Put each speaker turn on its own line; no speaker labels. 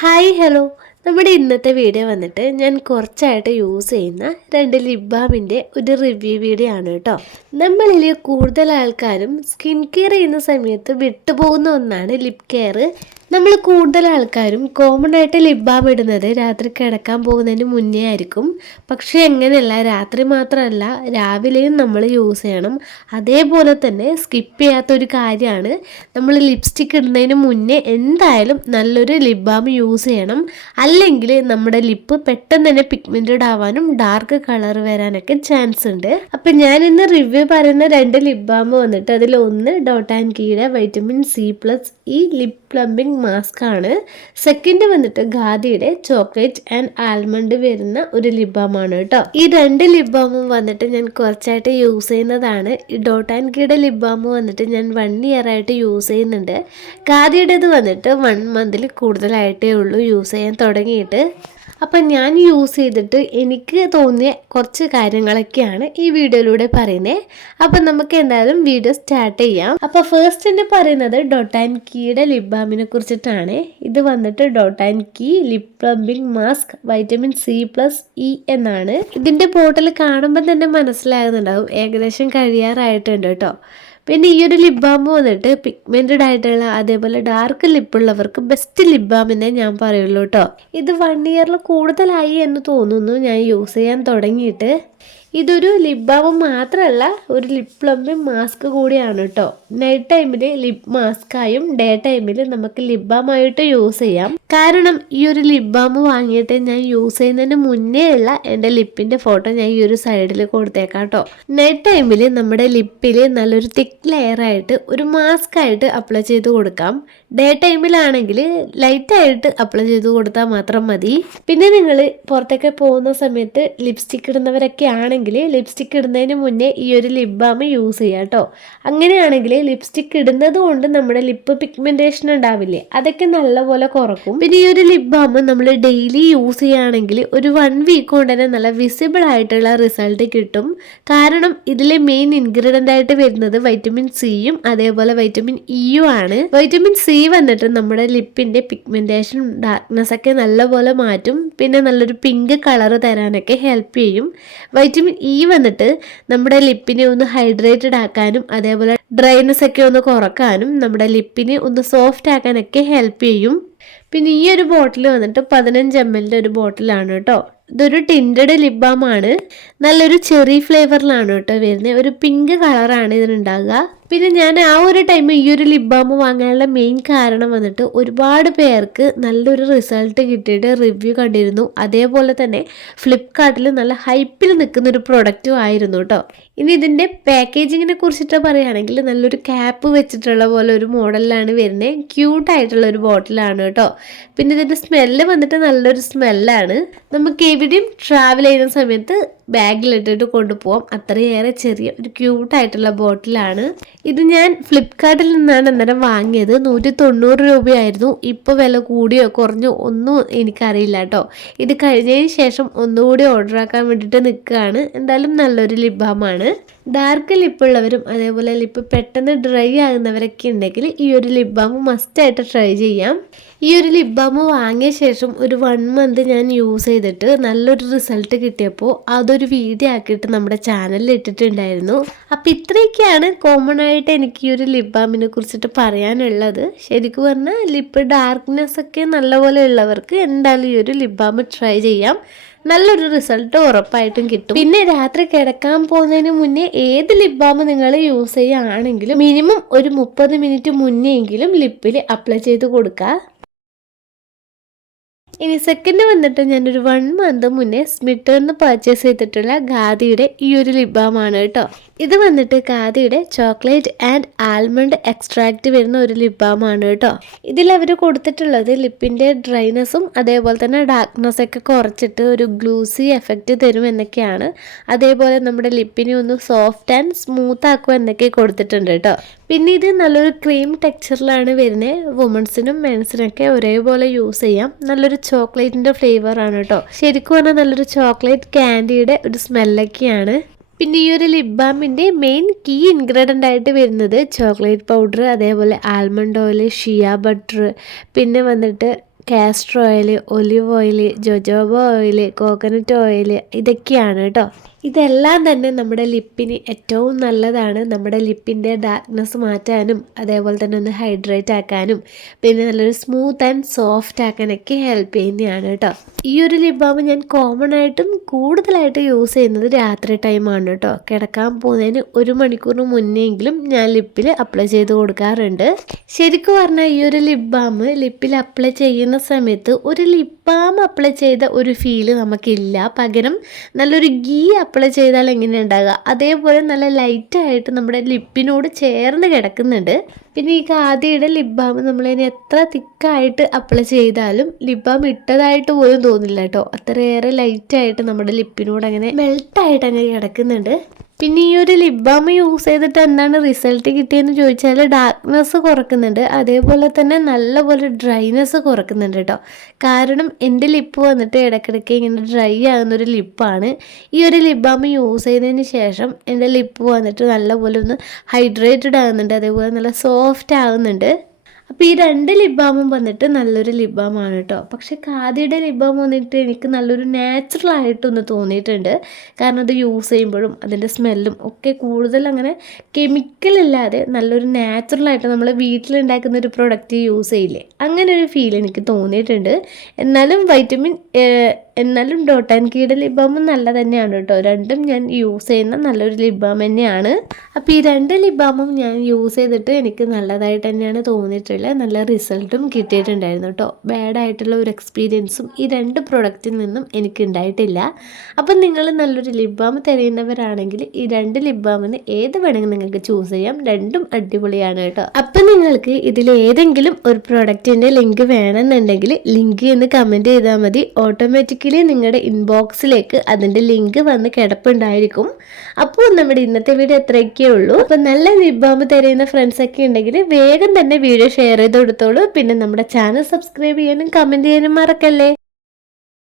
Hi hello. നമ്മുടെ ഇന്നത്തെ video വന്നിട്ട് ഞാൻ കുറച്ചായിട്ട് യൂസ് ചെയ്യുന്ന രണ്ട് ലിപ് ബാമിന്റെ ഒരു റിവ്യൂ വീഡിയോ ആണ് കേട്ടോ. നമ്മളിൽ കൂടുതൽ ആൾക്കാരും സ്കിൻ കെയർ ചെയ്യുന്ന സമയത്ത് വിട്ടുപോകുന്ന ഒന്നാണ് ലിപ് കെയർ. നമ്മൾ കൂടുതൽ ആൾക്കാരും കോമൺ ആയിട്ട് ലിപ് ബാം ഇടുന്നത് രാത്രി കിടക്കാൻ പോകുന്നതിന് മുന്നേ ആയിരിക്കും. പക്ഷേ എങ്ങനെയല്ല രാത്രി മാത്രമല്ല രാവിലെയും നമ്മൾ യൂസ് ചെയ്യണം. അതേപോലെ തന്നെ സ്കിപ്പ് ചെയ്യാത്ത ഒരു കാര്യമാണ് നമ്മൾ ലിപ്സ്റ്റിക് ഇടുന്നതിന് മുന്നേ എന്തായാലും നല്ലൊരു ലിപ് ബാം യൂസ് ചെയ്യണം. അല്ലെങ്കിൽ നമ്മുടെ ലിപ്പ് പെട്ടെന്ന് തന്നെ പിഗ്മെന്റഡ് ആവാനും ഡാർക്ക് കളർ വരാനൊക്കെ ചാൻസ് ഉണ്ട്. അപ്പം ഞാൻ ഇന്ന് റിവ്യൂ പറയുന്ന രണ്ട് ലിപ് ബാം വന്നിട്ട് അതിൽ ഒന്ന് dot vitamin C plus E lip plumping mask ആണ് സെക്കൻഡ് വന്നിട്ട് ഖാദിയുടെ ചോക്ലേറ്റ് ആൻഡ് ആൽമണ്ട് വരുന്ന ഒരു ആണ് കേട്ടോ ഈ രണ്ട് ലിപ് ബാമും വന്നിട്ട് ഞാൻ കുറച്ചായിട്ട് യൂസ് ചെയ്യുന്നതാണ്. ഈ ഡോട്ട് ആൻഡ് കീയുടെ ബാം വന്നിട്ട് ഞാൻ വൺ ഇയർ ആയിട്ട് യൂസ് ചെയ്യുന്നുണ്ട്. ഖാദിയുടേത് വന്നിട്ട് വൺ മന്തിൽ കൂടുതലായിട്ടേ ഉള്ളൂ യൂസ് ചെയ്യാൻ തുടങ്ങിയിട്ട്. അപ്പം ഞാൻ യൂസ് ചെയ്തിട്ട് എനിക്ക് തോന്നിയ കുറച്ച് കാര്യങ്ങളൊക്കെയാണ് ഈ വീഡിയോയിലൂടെ പറയുന്നത് അപ്പം നമുക്ക് എന്തായാലും വീഡിയോ സ്റ്റാർട്ട് ചെയ്യാം. അപ്പോൾ ഫസ്റ്റ് തന്നെ പറയുന്നത് ഡോട്ട് ആൻഡ് കീയുടെ ലിപ് ബാമിനെ കുറിച്ചിട്ടാണ്. ഇത് വന്നിട്ട് dot and key lip plumping mask vitamin C plus E എന്നാണ്. ഇതിന്റെ ബോട്ടിൽ കാണുമ്പോൾ തന്നെ മനസ്സിലാകുന്നുണ്ടാവും. ഏകദേശം കഴിയാറായിട്ടുണ്ട് കേട്ടോ. പിന്നെ ഈ ഒരു ലിപ് ബാം വന്നിട്ട് പിഗ്മെന്റഡ് ആയിട്ടുള്ള അതേപോലെ ഡാർക്ക് ലിപ്പുള്ളവർക്ക് ബെസ്റ്റ് ലിപ് ബാം എന്നേ ഞാൻ പറയുള്ളൂ കേട്ടോ ഇത് വൺ ഇയറിൽ കൂടുതലായി എന്ന് തോന്നുന്നു. ഞാൻ യൂസ് ചെയ്യാൻ തുടങ്ങിയിട്ട്. ഇതൊരു ലിപ് ബാം മാത്രമല്ല ഒരു ലിപ് പ്ലംബിംഗ് മാസ്ക് കൂടിയാണ് കേട്ടോ നൈറ്റ് ടൈമിൽ ലിപ് മാസ്കായും ഡേ ടൈമിൽ നമുക്ക് ലിപ് ബാം ആയിട്ട് യൂസ് ചെയ്യാം. കാരണം ഈ ഒരു ലിപ് ബാം വാങ്ങിയിട്ട് ഞാൻ യൂസ് ചെയ്യുന്നതിന് മുന്നേ ഉള്ള എന്റെ ലിപ്പിന്റെ ഫോട്ടോ ഞാൻ ഈ ഒരു സൈഡിൽ കൊടുത്തേക്കാം കേട്ടോ നൈറ്റ് ടൈമിൽ നമ്മുടെ ലിപ്പിൽ നല്ലൊരു തിക്ക് ലെയർ ആയിട്ട് ഒരു മാസ്ക് ആയിട്ട് അപ്ലൈ ചെയ്ത് കൊടുക്കാം. ഡേ ടൈമിലാണെങ്കിൽ ലൈറ്റായിട്ട് അപ്ലൈ ചെയ്ത് കൊടുത്താൽ മാത്രം മതി. പിന്നെ നിങ്ങൾ പുറത്തൊക്കെ പോകുന്ന സമയത്ത് ലിപ്സ്റ്റിക് ഇടുന്നവരൊക്കെ ആണെങ്കിൽ ലിപ്സ്റ്റിക് ഇടുന്നതിന് മുന്നേ ഈ ഒരു ലിപ് ബാം യൂസ് ചെയ്യാം കേട്ടോ അങ്ങനെയാണെങ്കിൽ ലിപ്സ്റ്റിക് ഇടുന്നത് കൊണ്ട് നമ്മുടെ ലിപ്പ് പിഗ്മെന്റേഷൻ ഉണ്ടാവില്ലേ? അതൊക്കെ നല്ലപോലെ കുറക്കും. പിന്നെ ഈ ഒരു ലിപ് ബാം നമ്മൾ ഡെയിലി യൂസ് ചെയ്യുകയാണെങ്കിൽ ഒരു വൺ വീക്ക് കൊണ്ട് തന്നെ നല്ല വിസിബിൾ ആയിട്ടുള്ള റിസൾട്ട് കിട്ടും. കാരണം ഇതിലെ മെയിൻ ഇൻഗ്രീഡിയന്റ് ആയിട്ട് വരുന്നത് വൈറ്റമിൻ സിയും അതേപോലെ വൈറ്റമിൻ ഇയും ആണ്. വൈറ്റമിൻ സി വന്നിട്ട് നമ്മുടെ ലിപ്പിന്റെ പിഗ്മെന്റേഷൻ ഡാർക്ക്നെസ് ഒക്കെ നല്ലപോലെ മാറ്റും. പിന്നെ നല്ലൊരു പിങ്ക് കളർ തരാനൊക്കെ ഹെൽപ്പ് ചെയ്യും. വൈറ്റമിൻ ഇ വന്നിട്ട് നമ്മുടെ ലിപ്പിനെ ഒന്ന് ഹൈഡ്രേറ്റഡ് ആക്കാനും അതേപോലെ ഡ്രൈനെസ് ഒക്കെ ഒന്ന് കുറക്കാനും നമ്മുടെ ലിപ്പിനെ ഒന്ന് സോഫ്റ്റ് ആക്കാനൊക്കെ ഹെൽപ്പ് ചെയ്യും. പിന്നെ ഈ ഒരു ബോട്ടിൽ വന്നിട്ട് പതിനഞ്ച് എം എല്ലിന്റെ ഒരു ബോട്ടിലാണ് കേട്ടോ. ഇതൊരു ടിന്റഡ് ലിപ് ബാം ആണ്. നല്ലൊരു ചെറി ഫ്ലേവറിലാണ് കേട്ടോ വരുന്നത്. ഒരു പിങ്ക് കളറാണ് ഇതിനുണ്ടാകുക പിന്നെ ഞാൻ ആ ഒരു ടൈം ഈ ഒരു ലിപ് ബാം വാങ്ങാനുള്ള മെയിൻ കാരണം വന്നിട്ട് ഒരുപാട് പേർക്ക് നല്ലൊരു റിസൾട്ട് കിട്ടിയിട്ട് റിവ്യൂ കണ്ടിരുന്നു. അതേപോലെ തന്നെ ഫ്ലിപ്കാർട്ടിൽ നല്ല ഹൈപ്പിൽ നിൽക്കുന്ന ഒരു പ്രൊഡക്റ്റും ആയിരുന്നു കേട്ടോ ഇനി ഇതിന്റെ പാക്കേജിങ്ങിനെ കുറിച്ചിട്ട് പറയുകയാണെങ്കിൽ നല്ലൊരു ക്യാപ്പ് വെച്ചിട്ടുള്ള പോലെ ഒരു മോഡലിലാണ് വരുന്നത് ക്യൂട്ടായിട്ടുള്ള ഒരു ബോട്ടിലാണ് കേട്ടോ പിന്നെ ഇതിന്റെ സ്മെല്ല് വന്നിട്ട് നല്ലൊരു സ്മെല്ലാണ് നമുക്ക് എവിടെയും ട്രാവൽ ചെയ്യുന്ന സമയത്ത് ബാഗിലിട്ടിട്ട് കൊണ്ടുപോകാം അത്രയേറെ ചെറിയ ഒരു ക്യൂട്ടായിട്ടുള്ള ബോട്ടിലാണ്. ഇത് ഞാൻ ഫ്ലിപ്കാർട്ടിൽ നിന്നാണ് അന്നേരം വാങ്ങിയത്. നൂറ്റി തൊണ്ണൂറ് രൂപയായിരുന്നു. ഇപ്പോൾ വില കൂടിയോ കുറഞ്ഞോ ഒന്നും എനിക്കറിയില്ല കേട്ടോ. ഇത് കഴിഞ്ഞതിന് ശേഷം ഒന്നുകൂടി ഓർഡർ ആക്കാൻ വേണ്ടിയിട്ട് നിൽക്കുകയാണ്. എന്തായാലും നല്ലൊരു ലിബാമാണ്. ഡാർക്ക് ലിപ്പുള്ളവരും അതേപോലെ ലിപ്പ് പെട്ടെന്ന് ഡ്രൈ ആകുന്നവരൊക്കെ ഉണ്ടെങ്കിൽ ഈ ഒരു ലിപ് ബാം മസ്റ്റായിട്ട് ട്രൈ ചെയ്യാം. ഈ ഒരു ലിപ് ബാം വാങ്ങിയ ശേഷം ഒരു വൺ മന്ത് ഞാൻ യൂസ് ചെയ്തിട്ട് നല്ലൊരു റിസൾട്ട് കിട്ടിയപ്പോൾ അതൊരു വീഡിയോ ആക്കിയിട്ട് നമ്മുടെ ചാനലിൽ ഇട്ടിട്ടുണ്ടായിരുന്നു. അപ്പം ഇത്രയൊക്കെയാണ് കോമൺ ആയിട്ട് എനിക്ക് ഈ ഒരു ലിപ് ബാമിനെ കുറിച്ചിട്ട് പറയാനുള്ളത്. ശരിക്കും പറഞ്ഞാൽ ലിപ്പ് ഡാർക്ക്നെസ് ഒക്കെ നല്ലപോലെ ഉള്ളവർക്ക് എന്തായാലും ഈ ഒരു ലിപ് ബാം ട്രൈ ചെയ്യാം. നല്ലൊരു റിസൾട്ട് ഉറപ്പായിട്ടും കിട്ടും. പിന്നെ രാത്രി കിടക്കാൻ പോകുന്നതിന് മുന്നേ ഏത് ലിപ് ബാം നിങ്ങൾ യൂസ് ചെയ്യുകയാണെങ്കിലും മിനിമം ഒരു മുപ്പത് മിനിറ്റ് മുന്നേ എങ്കിലും ലിപ്പിൽ അപ്ലൈ ചെയ്ത് കൊടുക്കുക. ഇനി സെക്കൻഡ് വന്നിട്ട് ഞാനൊരു വൺ മന്ത് മുന്നേ സ്മിറ്റർന്ന് പർച്ചേസ് ചെയ്തിട്ടുള്ള ഖാദിയുടെ ഈ ഒരു ലിബാമാണ് കേട്ടോ. ഇത് വന്നിട്ട് ഖാദിയുടെ ചോക്ലേറ്റ് ആൻഡ് ആൽമണ്ട് എക്സ്ട്രാക്റ്റ് വരുന്ന ഒരു ലിബാമാണ് കേട്ടോ. ഇതിൽ അവർ കൊടുത്തിട്ടുള്ളത് ലിപ്പിന്റെ ഡ്രൈനെസ്സും അതേപോലെ തന്നെ ഡാർക്ക്നെസ് ഒക്കെ കുറച്ചിട്ട് ഒരു ഗ്ലൂസി എഫക്റ്റ് തരും എന്നൊക്കെയാണ്. അതേപോലെ നമ്മുടെ ലിപ്പിനെ ഒന്ന് സോഫ്റ്റ് ആൻഡ് സ്മൂത്ത് ആക്കും എന്നൊക്കെ കൊടുത്തിട്ടുണ്ട് കേട്ടോ. പിന്നെ ഇത് നല്ലൊരു ക്രീം ടെക്സ്ചറിലാണ് വരുന്നത്. വുമൺസിനും മെൻസിനൊക്കെ ഒരേപോലെ യൂസ് ചെയ്യാം. നല്ലൊരു ചോക്ലേറ്റിന്റെ ആണ് കേട്ടോ ശരിക്കും പറഞ്ഞാൽ നല്ലൊരു ചോക്ലേറ്റ് ക്യാൻഡിയുടെ ഒരു സ്മെല്ലൊക്കെയാണ് പിന്നെ ഈ ഒരു ലിപ് ബാമിന്റെ മെയിൻ കീ ഇൻഗ്രീഡിയന്റ് ആയിട്ട് വരുന്നത് ചോക്ലേറ്റ് പൗഡർ അതേപോലെ ആൽമണ്ട് ഓയിൽ ഷിയ ബട്ടർ പിന്നെ വന്നിട്ട് castor oil olive oil jojoba oil coconut oil ഇതൊക്കെയാണ് കേട്ടോ ഇതെല്ലാം തന്നെ നമ്മുടെ ലിപ്പിന് ഏറ്റവും നല്ലതാണ്. നമ്മുടെ ലിപ്പിന്റെ ഡാർക്ക്നെസ് മാറ്റാനും അതേപോലെ തന്നെ ഒന്ന് ഹൈഡ്രേറ്റ് ആക്കാനും പിന്നെ നല്ലൊരു സ്മൂത്ത് ആൻഡ് സോഫ്റ്റ് ആക്കാനൊക്കെ ഹെൽപ്പ് ചെയ്യുന്നതാണ് കേട്ടോ. ഈ ഒരു ലിപ് ബാം ഞാൻ കോമൺ ആയിട്ടും കൂടുതലായിട്ട് യൂസ് ചെയ്യുന്നത് രാത്രി ടൈമാണ് കേട്ടോ. കിടക്കാൻ പോകുന്നതിന് ഒരു മണിക്കൂറിന് മുന്നെങ്കിലും ഞാൻ ലിപ്പിൽ അപ്ലൈ ചെയ്ത് കൊടുക്കാറുണ്ട്. ശരിക്കും പറഞ്ഞാൽ ഈ ഒരു ലിപ് ബാം ലിപ്പിൽ അപ്ലൈ ചെയ്യുന്ന സമയത്ത് ഒരു ലിപ് ബാം അപ്ലൈ ചെയ്ത ഒരു ഫീൽ നമുക്കില്ല. പകരം നല്ലൊരു ഗീ അപ്ലൈ ചെയ്താൽ എങ്ങനെ ഉണ്ടാകുക അതേപോലെ നല്ല ലൈറ്റായിട്ട് നമ്മുടെ ലിപ്പിനോട് ചേർന്ന് കിടക്കുന്നുണ്ട്. പിന്നെ ഈ ഖാദിയുടെ ലിപ് ബാം നമ്മളതിന് എത്ര തിക്കായിട്ട് അപ്ലൈ ചെയ്താലും ലിപ് ബാം ഇട്ടതായിട്ട് പോലും തോന്നില്ല കേട്ടോ. അത്രയേറെ ലൈറ്റായിട്ട് നമ്മുടെ ലിപ്പിനോട് അങ്ങനെ മെൽട്ടായിട്ട് അങ്ങനെ കിടക്കുന്നുണ്ട്. പിന്നെ ഈ ഒരു ലിപ് ബാം യൂസ് ചെയ്തിട്ട് എന്താണ് റിസൾട്ട് കിട്ടിയെന്ന് ചോദിച്ചാൽ ഡാർക്ക്നെസ് കുറക്കുന്നുണ്ട്. അതേപോലെ തന്നെ നല്ലപോലെ ഡ്രൈനെസ് കുറക്കുന്നുണ്ട് കേട്ടോ കാരണം എന്റെ ലിപ്പ് വന്നിട്ട് ഇടയ്ക്കിടയ്ക്ക് ഇങ്ങനെ ഡ്രൈ ആകുന്നൊരു ലിപ്പാണ് ഈ ഒരു ലിപ് ബാം യൂസ് ചെയ്തതിന് ശേഷം എന്റെ ലിപ്പ് വന്നിട്ട് നല്ലപോലെ ഒന്ന് ഹൈഡ്രേറ്റഡ് ആകുന്നുണ്ട്. അതേപോലെ നല്ല സോഫ്റ്റ് ആകുന്നുണ്ട്. അപ്പോൾ ഈ രണ്ട് ലിബാമും വന്നിട്ട് നല്ലൊരു ലിബാമാണ് കേട്ടോ. പക്ഷെ ഖാദിയുടെ ലിബാം വന്നിട്ട് എനിക്ക് നല്ലൊരു നാച്ചുറൽ ആയിട്ടൊന്ന് തോന്നിയിട്ടുണ്ട്. കാരണം അത് യൂസ് ചെയ്യുമ്പോഴും അതിന്റെ സ്മെല്ലും ഒക്കെ കൂടുതൽ അങ്ങനെ കെമിക്കൽ ഇല്ലാതെ നല്ലൊരു നാച്ചുറൽ ആയിട്ട് നമ്മൾ വീട്ടിലുണ്ടാക്കുന്ന ഒരു പ്രൊഡക്റ്റ് യൂസ് ചെയ്യില്ലേ? അങ്ങനെ ഒരു ഫീൽ എനിക്ക് തോന്നിയിട്ടുണ്ട്. എന്നാലും വൈറ്റമിൻ എന്നാലും ഡോട്ട് ആൻഡ് കീയുടെ ലിബാമും നല്ല തന്നെയാണ് കേട്ടോ. രണ്ടും ഞാൻ യൂസ് ചെയ്യുന്ന നല്ലൊരു ലിബാം തന്നെയാണ്. അപ്പോൾ ഈ രണ്ട് ലിബാമും ഞാൻ യൂസ് ചെയ്തിട്ട് എനിക്ക് നല്ലതായിട്ട് തന്നെയാണ് തോന്നിയിട്ടുള്ളത് നല്ല റിസൾട്ടും കിട്ടിയിട്ടുണ്ടായിരുന്നു കേട്ടോ. ബാഡായിട്ടുള്ള ഒരു എക്സ്പീരിയൻസും ഈ രണ്ട് പ്രൊഡക്റ്റിൽ നിന്നും എനിക്ക് ഉണ്ടായിട്ടില്ല. അപ്പം നിങ്ങൾ നല്ലൊരു ലിബാം തിരയുന്നവരാണെങ്കിൽ ഈ രണ്ട് ലിബാമിന് ഏത് വേണമെങ്കിൽ നിങ്ങൾക്ക് ചൂസ് ചെയ്യാം. രണ്ടും അടിപൊളിയാണ് കേട്ടോ. അപ്പം നിങ്ങൾക്ക് ഇതിൽ ഏതെങ്കിലും ഒരു പ്രൊഡക്റ്റിന്റെ ലിങ്ക് വേണമെന്നുണ്ടെങ്കിൽ ലിങ്ക് എന്ന് കമന്റ് ചെയ്താൽ മതി. ഓട്ടോമാറ്റിക്കലി നിങ്ങളുടെ ഇൻബോക്സിലേക്ക് അതിന്റെ ലിങ്ക് വന്ന് കിടപ്പുണ്ടായിരിക്കും. അപ്പോൾ നമ്മുടെ ഇന്നത്തെ വീഡിയോ അത്രയൊക്കെ ഉള്ളൂ. അപ്പോൾ നല്ല വിഭവം തരുന്ന ഫ്രണ്ട്സൊക്കെ ഉണ്ടെങ്കിൽ വേഗം തന്നെ വീഡിയോ ഷെയർ ചെയ്ത് കൊടുത്തോളൂ. പിന്നെ നമ്മുടെ ചാനൽ സബ്സ്ക്രൈബ് ചെയ്യാനും കമന്റ് ചെയ്യാനും മറക്കല്ലേ?